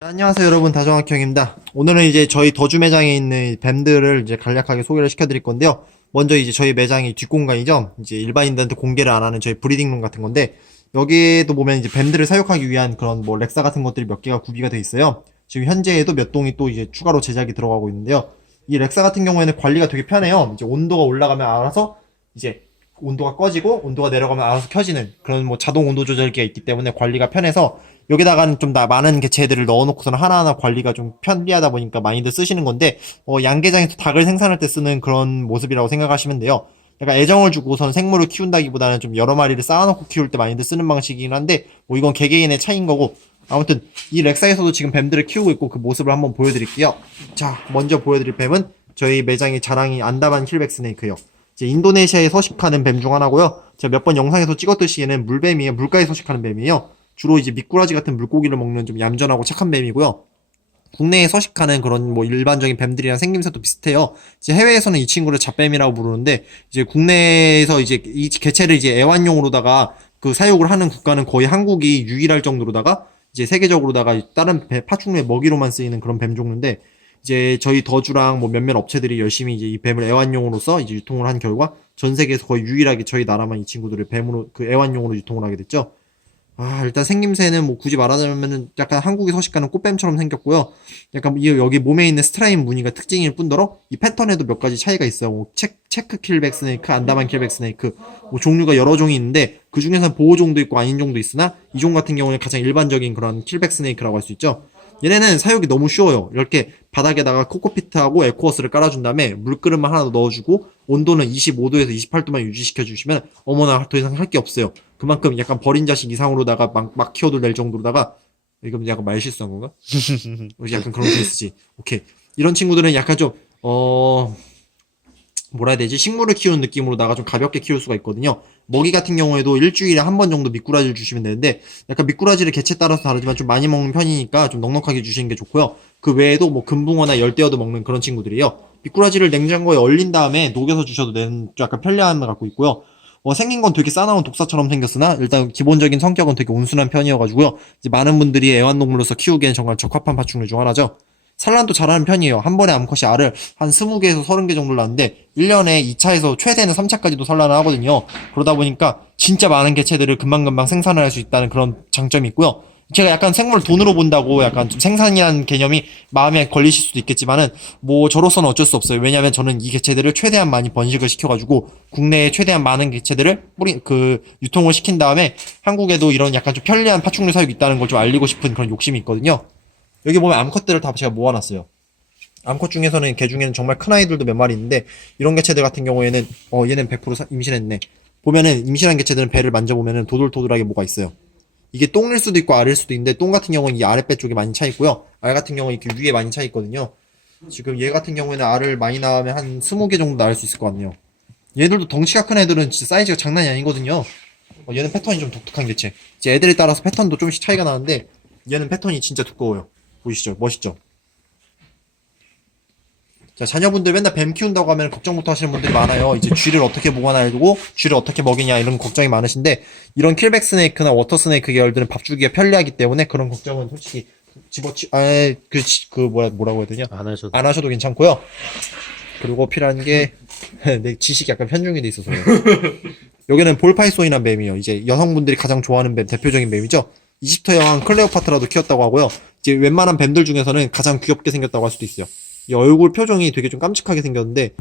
안녕하세요 여러분, 다정학형입니다. 오늘은 이제 저희 더주 매장에 있는 뱀들을 이제 간략하게 소개를 시켜드릴 건데요. 먼저 이제 저희 매장이 뒷공간이죠. 이제 일반인들한테 공개를 안 하는 저희 브리딩룸 같은 건데, 여기에도 보면 이제 뱀들을 사육하기 위한 그런 뭐 렉사 같은 것들이 몇 개가 구비가 돼 있어요. 지금 현재에도 몇 동이 또 이제 추가로 제작이 들어가고 있는데요. 이 렉사 같은 경우에는 관리가 되게 편해요. 이제 온도가 올라가면 알아서 이제 온도가 꺼지고 온도가 내려가면 알아서 켜지는 그런 뭐 자동 온도 조절기가 있기 때문에 관리가 편해서, 여기다가는 좀 다 많은 개체들을 넣어놓고서는 하나하나 관리가 좀 편리하다 보니까 많이들 쓰시는 건데, 양계장에서 닭을 생산할 때 쓰는 그런 모습이라고 생각하시면 돼요. 약간 애정을 주고선 생물을 키운다기보다는 좀 여러 마리를 쌓아놓고 키울 때 많이들 쓰는 방식이긴 한데, 뭐 이건 개개인의 차이인 거고, 아무튼 이 렉사에서도 지금 뱀들을 키우고 있고 그 모습을 한번 보여드릴게요. 자, 먼저 보여드릴 뱀은 저희 매장의 자랑이 안다만 킬백 스네이크요. 이제 인도네시아에 서식하는 뱀 중 하나고요. 제가 몇 번 영상에서 찍었듯이 얘는 물뱀이에요. 물가에 서식하는 뱀이에요. 주로 이제 미꾸라지 같은 물고기를 먹는 좀 얌전하고 착한 뱀이고요. 국내에 서식하는 그런 뭐 일반적인 뱀들이랑 생김새도 비슷해요. 이제 해외에서는 이 친구를 잡뱀이라고 부르는데, 이제 국내에서 이제 이 개체를 이제 애완용으로다가 그 사육을 하는 국가는 거의 한국이 유일할 정도로다가, 이제 세계적으로다가 다른 파충류의 먹이로만 쓰이는 그런 뱀 종류인데, 이제 저희 더주랑 뭐 몇몇 업체들이 열심히 이제 이 뱀을 애완용으로서 이제 유통을 한 결과 전 세계에서 거의 유일하게 저희 나라만 이 친구들을 뱀으로 그 애완용으로 유통을 하게 됐죠. 일단 생김새는 뭐 굳이 말하자면은 약간 한국에 서식하는 꽃뱀처럼 생겼고요. 약간 여기 몸에 있는 스트라인 무늬가 특징일 뿐더러 이 패턴에도 몇 가지 차이가 있어요. 뭐 체크 킬백 스네이크, 안다만 킬백 스네이크, 뭐 종류가 여러 종이 있는데 그 중에서 보호종도 있고 아닌 종도 있으나, 이 종 같은 경우는 가장 일반적인 그런 킬백 스네이크라고 할 수 있죠. 얘네는 사육이 너무 쉬워요. 이렇게 바닥에다가 코코피트하고 에코워스를 깔아준 다음에 물그릇만 하나 더 넣어주고 온도는 25도에서 28도만 유지시켜주시면 어머나 더 이상 할 게 없어요. 그만큼 약간 버린 자식 이상으로다가 막 키워도 될 정도로다가, 이건 약간 말 실수한 건가? 약간 그런 케이스지. 오케이. 이런 친구들은 약간 좀 뭐라 해야 되지? 식물을 키우는 느낌으로다가 좀 가볍게 키울 수가 있거든요. 먹이 같은 경우에도 일주일에 한 번 정도 미꾸라지를 주시면 되는데, 약간 미꾸라지를 개체에 따라서 다르지만 좀 많이 먹는 편이니까 좀 넉넉하게 주시는 게 좋고요. 그 외에도 뭐 금붕어나 열대어도 먹는 그런 친구들이에요. 미꾸라지를 냉장고에 얼린 다음에 녹여서 주셔도 되는 좀 약간 편리함을 갖고 있고요. 생긴 건 되게 싸나운 독사처럼 생겼으나 일단 기본적인 성격은 되게 온순한 편이어가지고요. 이제 많은 분들이 애완동물로서 키우기엔 정말 적합한 파충류 중 하나죠. 산란도 잘하는 편이에요. 한 번에 암컷이 알을 한 20개에서 30개 정도 낳는데 1년에 2차에서 최대는 3차까지도 산란을 하거든요. 그러다 보니까 진짜 많은 개체들을 금방금방 생산을 할 수 있다는 그런 장점이 있고요. 제가 약간 생물 돈으로 본다고 약간 좀 생산이라는 개념이 마음에 걸리실 수도 있겠지만은, 뭐 저로서는 어쩔 수 없어요. 왜냐면 저는 이 개체들을 최대한 많이 번식을 시켜가지고 국내에 최대한 많은 개체들을 유통을 시킨 다음에 한국에도 이런 약간 좀 편리한 파충류 사육이 있다는 걸 좀 알리고 싶은 그런 욕심이 있거든요. 여기 보면 암컷들을 다 제가 모아놨어요. 암컷 중에서는 개 중에는 정말 큰 아이들도 몇 마리 있는데, 이런 개체들 같은 경우에는 얘는 100% 임신했네. 보면은 임신한 개체들은 배를 만져보면은 도돌도돌하게 뭐가 있어요. 이게 똥일 수도 있고 알일 수도 있는데, 똥 같은 경우는 이 아랫배 쪽에 많이 차 있고요. 알 같은 경우는 이렇게 위에 많이 차 있거든요. 지금 얘 같은 경우에는 알을 많이 낳으면 한 20개 정도 낳을 수 있을 것 같네요. 얘들도 덩치가 큰 애들은 진짜 사이즈가 장난이 아니거든요. 얘는 패턴이 좀 독특한 개체. 이제 애들에 따라서 패턴도 좀씩 차이가 나는데, 얘는 패턴이 진짜 두꺼워요. 보이시죠? 멋있죠? 자, 자녀분들 맨날 뱀 키운다고 하면 걱정부터 하시는 분들이 많아요. 이제 쥐를 어떻게 보관하고 쥐를 어떻게 먹이냐 이런 걱정이 많으신데, 이런 킬백 스네이크나 워터 스네이크 계열들은 밥 주기가 편리하기 때문에 그런 걱정은 솔직히 뭐라고 해야 되냐? 안 하셔도 괜찮고요. 그리고 필요한 게 내 지식이 약간 편중이 돼 있어서 여기는 볼파이소이란 뱀이에요. 이제 여성분들이 가장 좋아하는 뱀, 대표적인 뱀이죠. 이집트 여왕 클레오파트라도 키웠다고 하고요. 이제 웬만한 뱀들 중에서는 가장 귀엽게 생겼다고 할 수도 있어요. 이 얼굴 표정이 되게 좀 깜찍하게 생겼는데,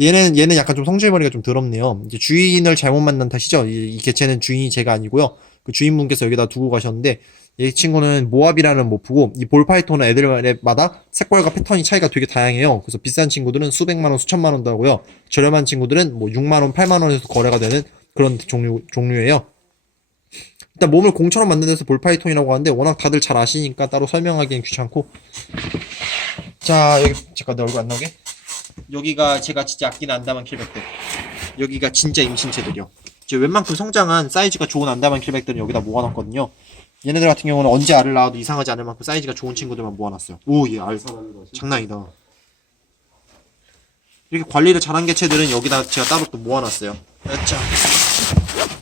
얘는 약간 좀 성질머리가 좀 더럽네요. 이제 주인을 잘못 만난 탓이죠. 이 개체는 주인이 제가 아니고요. 그 주인분께서 여기다 두고 가셨는데, 이 친구는 모압이라는 모프고, 이 볼파이토는 애들마다 색깔과 패턴이 차이가 되게 다양해요. 그래서 비싼 친구들은 수백만 원, 수천만 원도 하고요. 저렴한 친구들은 뭐 6만 원, 8만 원에서 거래가 되는 그런 종류예요. 일단 몸을 공처럼 만드는 데서 볼파이톤이라고 하는데, 워낙 다들 잘 아시니까 따로 설명하기엔 귀찮고. 자, 여기 잠깐 내 얼굴 안 나오게. 여기가 제가 진짜 아끼는 안다만 킬백들. 여기가 진짜 임신체들이요. 이제 웬만큼 성장한 사이즈가 좋은 안다만 킬백들은 여기다 모아놨거든요. 얘네들 같은 경우는 언제 알을 낳아도 이상하지 않을 만큼 사이즈가 좋은 친구들만 모아놨어요. 오, 얘 알 장난이다. 이렇게 관리를 잘한 개체들은 여기다 제가 따로 또 모아놨어요. 자,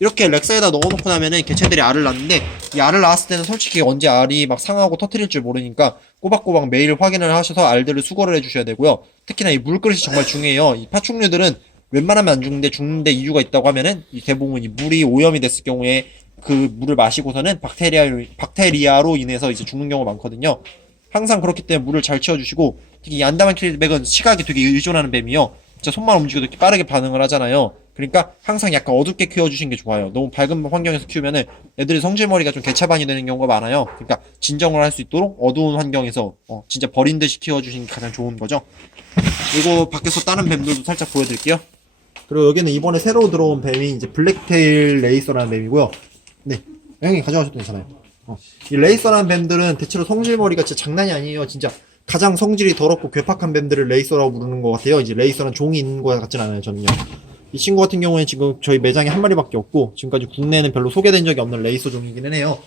이렇게 렉사에다 넣어놓고 나면은 개체들이 알을 낳는데, 이 알을 낳았을 때는 솔직히 언제 알이 막 상하고 터트릴 줄 모르니까 꼬박꼬박 매일 확인을 하셔서 알들을 수거를 해주셔야 되고요. 특히나 이 물그릇이 정말 중요해요. 이 파충류들은 웬만하면 안 죽는데 이유가 있다고 하면은 이 대부분 이 물이 오염이 됐을 경우에 그 물을 마시고서는 박테리아로 인해서 이제 죽는 경우가 많거든요. 항상 그렇기 때문에 물을 잘 채워주시고, 특히 이 안다만 킬백은 시각이 되게 의존하는 뱀이요. 진짜 손만 움직여도 이렇게 빠르게 반응을 하잖아요. 그러니까 항상 약간 어둡게 키워주시는 게 좋아요. 너무 밝은 환경에서 키우면은 애들이 성질머리가 좀 개차반이 되는 경우가 많아요. 그러니까 진정을 할 수 있도록 어두운 환경에서 진짜 버린 듯이 키워주시는 게 가장 좋은 거죠. 그리고 밖에서 다른 뱀들도 살짝 보여드릴게요. 그리고 여기는 이번에 새로 들어온 뱀이 이제 블랙테일 레이서라는 뱀이고요. 네, 형이 가져가셔도 괜찮아요. 이 레이서라는 뱀들은 대체로 성질머리가 진짜 장난이 아니에요. 진짜 가장 성질이 더럽고 괴팍한 뱀들을 레이서라고 부르는 것 같아요. 이제 레이서는 종이 있는 거 같진 않아요, 저는요. 이 친구 같은 경우에 지금 저희 매장에 한 마리밖에 없고, 지금까지 국내에는 별로 소개된 적이 없는 레이서 종이기는 해요.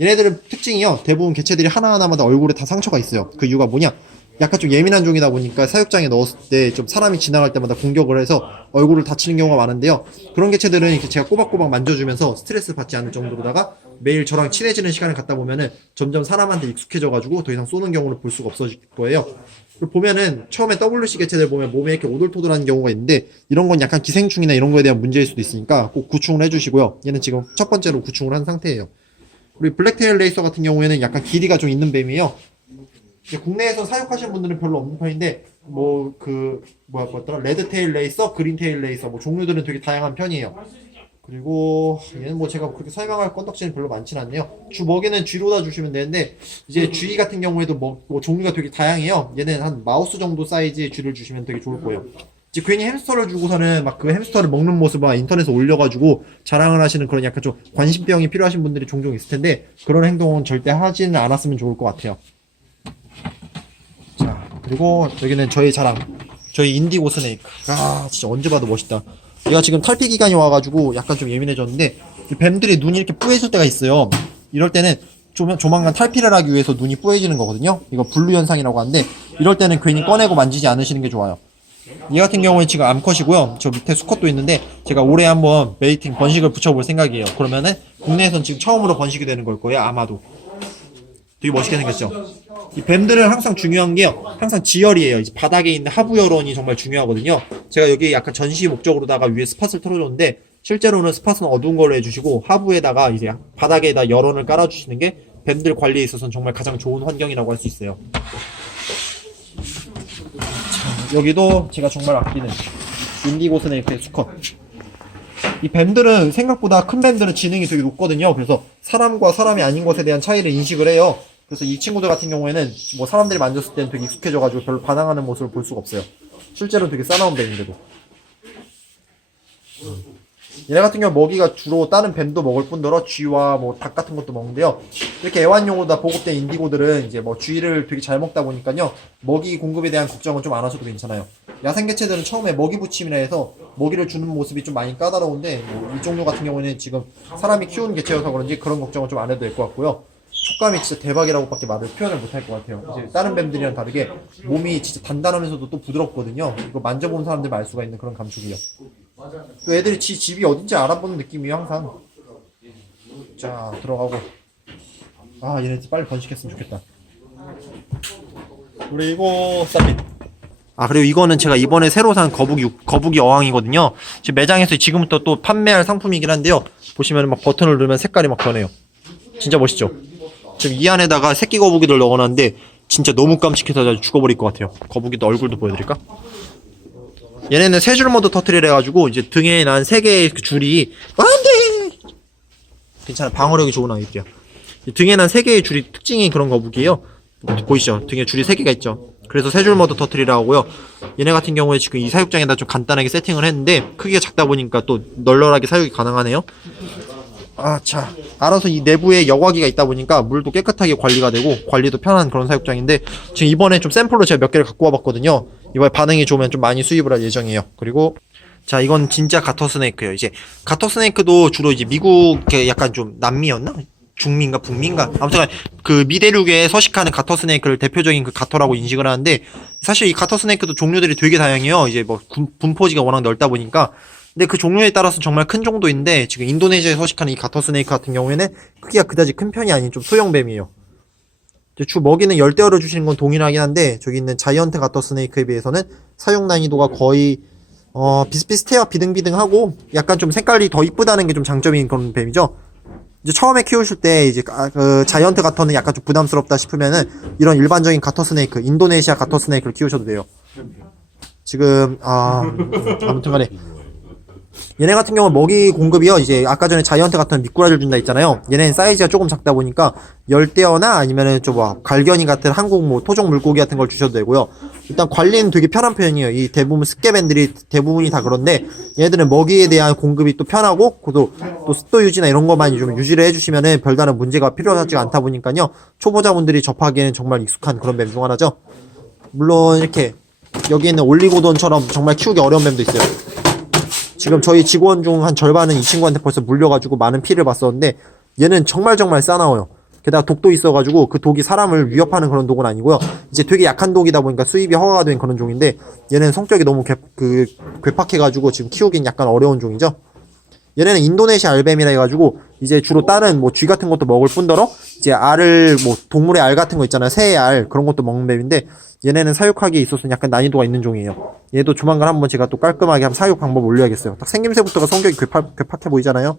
얘네들은 특징이요, 대부분 개체들이 하나하나마다 얼굴에 다 상처가 있어요. 그 이유가 뭐냐? 약간 좀 예민한 종이다 보니까 사육장에 넣었을 때 좀 사람이 지나갈 때마다 공격을 해서 얼굴을 다치는 경우가 많은데요. 그런 개체들은 이렇게 제가 꼬박꼬박 만져주면서 스트레스 받지 않을 정도로다가 매일 저랑 친해지는 시간을 갖다 보면은 점점 사람한테 익숙해져가지고 더 이상 쏘는 경우를 볼 수가 없어질 거예요. 보면은 처음에 WC 개체들 보면 몸에 이렇게 오돌토돌한 경우가 있는데, 이런 건 약간 기생충이나 이런 거에 대한 문제일 수도 있으니까 꼭 구충을 해주시고요. 얘는 지금 첫 번째로 구충을 한 상태예요. 우리 블랙테일 레이서 같은 경우에는 약간 길이가 좀 있는 뱀이에요. 국내에서 사육하시는 분들은 별로 없는 편인데, 뭐였더라? 레드테일 레이서, 그린테일 레이서, 뭐 종류들은 되게 다양한 편이에요. 그리고 얘는 뭐 제가 그렇게 설명할 건덕지는 별로 많진 않네요. 주 먹이는 쥐로다 주시면 되는데, 이제 쥐 같은 경우에도 뭐 종류가 되게 다양해요. 얘는 한 마우스 정도 사이즈의 쥐를 주시면 되게 좋을 거예요. 이제 괜히 햄스터를 주고서는 막 그 햄스터를 먹는 모습을 인터넷에 올려가지고 자랑을 하시는 그런 약간 좀 관심병이 필요하신 분들이 종종 있을 텐데, 그런 행동은 절대 하지는 않았으면 좋을 것 같아요. 자, 그리고 여기는 저희 자랑, 저희 인디고 스네이크. 아, 진짜 언제 봐도 멋있다. 얘가 지금 탈피 기간이 와가지고 약간 좀 예민해졌는데, 뱀들이 눈이 이렇게 뿌얘질 때가 있어요. 이럴 때는 조만간 탈피를 하기 위해서 눈이 뿌얘지는 거거든요. 이거 블루 현상이라고 하는데, 이럴 때는 괜히 꺼내고 만지지 않으시는 게 좋아요. 얘 같은 경우는 지금 암컷이고요. 저 밑에 수컷도 있는데, 제가 올해 한번 메이팅 번식을 붙여볼 생각이에요. 그러면은 국내에선 지금 처음으로 번식이 되는 걸 거예요, 아마도. 되게 멋있게 생겼죠. 이 뱀들은 항상 중요한 게요, 항상 지열이에요. 이제 바닥에 있는 하부 열원이 정말 중요하거든요. 제가 여기 약간 전시 목적으로다가 위에 스팟을 틀어줬는데, 실제로는 스팟은 어두운 걸로 해주시고 하부에다가 이제 바닥에다 열원을 깔아주시는 게 뱀들 관리에 있어서는 정말 가장 좋은 환경이라고 할 수 있어요. 자, 여기도 제가 정말 아끼는 인디고 스네이크의 수컷. 이 뱀들은 생각보다 큰 뱀들은 지능이 되게 높거든요. 그래서 사람과 사람이 아닌 것에 대한 차이를 인식을 해요. 그래서 이 친구들 같은 경우에는 뭐 사람들이 만졌을 때는 되게 익숙해져가지고 별로 반항하는 모습을 볼 수가 없어요. 실제로 되게 싸나운 뱀인데도. 얘네 같은 경우 먹이가 주로 다른 뱀도 먹을 뿐더러 쥐와 뭐 닭 같은 것도 먹는데요. 이렇게 애완용으로 다 보급된 인디고들은 이제 뭐 쥐를 되게 잘 먹다 보니까요, 먹이 공급에 대한 걱정은 좀 안 하셔도 괜찮아요. 야생 개체들은 처음에 먹이 부침이라 해서 먹이를 주는 모습이 좀 많이 까다로운데, 뭐 이 종류 같은 경우는 지금 사람이 키우는 개체여서 그런지 그런 걱정은 좀 안 해도 될 것 같고요. 촉감이 진짜 대박이라고밖에 말을 표현을 못 할 것 같아요. 이제 다른 뱀들이랑 다르게 몸이 진짜 단단하면서도 또 부드럽거든요. 이거 만져보는 사람들 알 수가 있는 그런 감촉이에요. 또 애들이 집이 어딘지 알아보는 느낌이에요, 항상. 자, 들어가고. 아, 얘네 빨리 번식했으면 좋겠다. 그리고 쌈mit. 아, 그리고 이거는 제가 이번에 새로 산 거북이 어항이거든요. 지금 매장에서 지금부터 또 판매할 상품이긴 한데요. 보시면 막 버튼을 누르면 색깔이 막 변해요. 진짜 멋있죠? 지금 이 안에다가 새끼 거북이들 넣어놨는데 진짜 너무 깜찍해서 죽어버릴 것 같아요. 거북이도 얼굴도 보여드릴까? 얘네는 세 줄 모드 터트리를 해가지고 이제 등에 난 세 개의 그 줄이, 안돼! 괜찮아, 방어력이 좋은 아이들이야. 등에 난 세 개의 줄이 특징이 그런 거북이에요. 보이시죠? 등에 줄이 세 개가 있죠. 그래서 세 줄 모드 터트리라 하고요. 얘네 같은 경우에 지금 이 사육장에다 좀 간단하게 세팅을 했는데, 크기가 작다 보니까 또 널널하게 사육이 가능하네요. 아, 자, 알아서 이 내부에 여과기가 있다 보니까 물도 깨끗하게 관리가 되고 관리도 편한 그런 사육장인데, 지금 이번에 좀 샘플로 제가 몇 개를 갖고 와봤거든요. 이번에 반응이 좋으면 좀 많이 수입을 할 예정이에요. 그리고 자, 이건 진짜 가터 스네이크예요. 이제 가터 스네이크도 주로 이제 미국의 약간 좀 남미였나? 중미인가 북미인가? 아무튼 그 미대륙에 서식하는 가터 스네이크를 대표적인 그 가터라고 인식을 하는데, 사실 이 가터 스네이크도 종류들이 되게 다양해요. 이제 뭐 분포지가 워낙 넓다 보니까 근데 그 종류에 따라서 정말 큰 정도인데 지금 인도네시아에 서식하는 이 가터 스네이크 같은 경우에는 크기가 그다지 큰 편이 아닌 좀 소형 뱀이에요. 이제 주 먹이는 열대어를 주시는 건 동일하긴 한데 저기 있는 자이언트 가터 스네이크에 비해서는 사용 난이도가 거의 비슷비슷해요. 비등비등하고 약간 좀 색깔이 더 이쁘다는 게 좀 장점인 그런 뱀이죠. 이제 처음에 키우실 때 이제 그 자이언트 가터는 약간 좀 부담스럽다 싶으면은 이런 일반적인 가터 스네이크, 인도네시아 가터 스네이크를 키우셔도 돼요. 지금 아무튼간에 얘네 같은 경우는 먹이 공급이요. 이제 아까 전에 자이언트 같은 미꾸라지를 준다 했잖아요. 얘네는 사이즈가 조금 작다 보니까 열대어나 아니면은 좀 갈견이 같은 한국 뭐 토종 물고기 같은 걸 주셔도 되고요. 일단 관리는 되게 편한 편이에요. 이 대부분 습개밴들이 대부분이 다 그런데 얘네들은 먹이에 대한 공급이 또 편하고 또 습도 유지나 이런 것만 좀 유지를 해주시면은 별다른 문제가 필요하지 않다 보니까요. 초보자분들이 접하기에는 정말 익숙한 그런 뱀 중 하나죠. 물론 이렇게 여기 있는 올리고돈처럼 정말 키우기 어려운 뱀도 있어요. 지금 저희 직원 중 한 절반은 이 친구한테 벌써 물려가지고 많은 피를 봤었는데 얘는 정말 싸나워요. 게다가 독도 있어가지고 그 독이 사람을 위협하는 그런 독은 아니고요. 이제 되게 약한 독이다 보니까 수입이 허가가 된 그런 종인데 얘는 성격이 너무 괴팍해가지고 지금 키우긴 약간 어려운 종이죠. 얘네는 인도네시아 알뱀이라 해가지고 이제 주로 다른 뭐 쥐 같은 것도 먹을 뿐더러 이제 알을 뭐 동물의 알 같은 거 있잖아요. 새의 알 그런 것도 먹는 뱀인데 얘네는 사육하기에 있어서는 약간 난이도가 있는 종이에요. 얘도 조만간 한번 제가 또 깔끔하게 한번 사육 방법 올려야겠어요. 딱 생김새부터가 성격이 괴팍해 보이잖아요.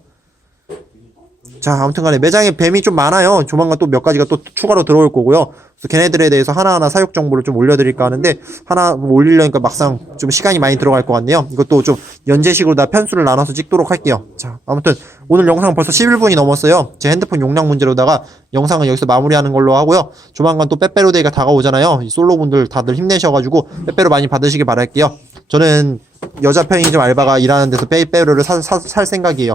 자, 아무튼간에 매장에 뱀이 좀 많아요. 조만간 또 몇 가지가 또 추가로 들어올 거고요. 그래서 걔네들에 대해서 하나하나 사육 정보를 좀 올려드릴까 하는데 하나 올리려니까 막상 좀 시간이 많이 들어갈 것 같네요. 이것도 좀 연재식으로 다 편수를 나눠서 찍도록 할게요. 자, 아무튼 오늘 영상 벌써 11분이 넘었어요. 제 핸드폰 용량 문제로다가 영상은 여기서 마무리하는 걸로 하고요. 조만간 또 빼빼로데이가 다가오잖아요. 이 솔로분들 다들 힘내셔가지고 빼빼로 많이 받으시길 바랄게요. 저는 여자 편의점 알바가 일하는 데서 빼빼로를 살 생각이에요.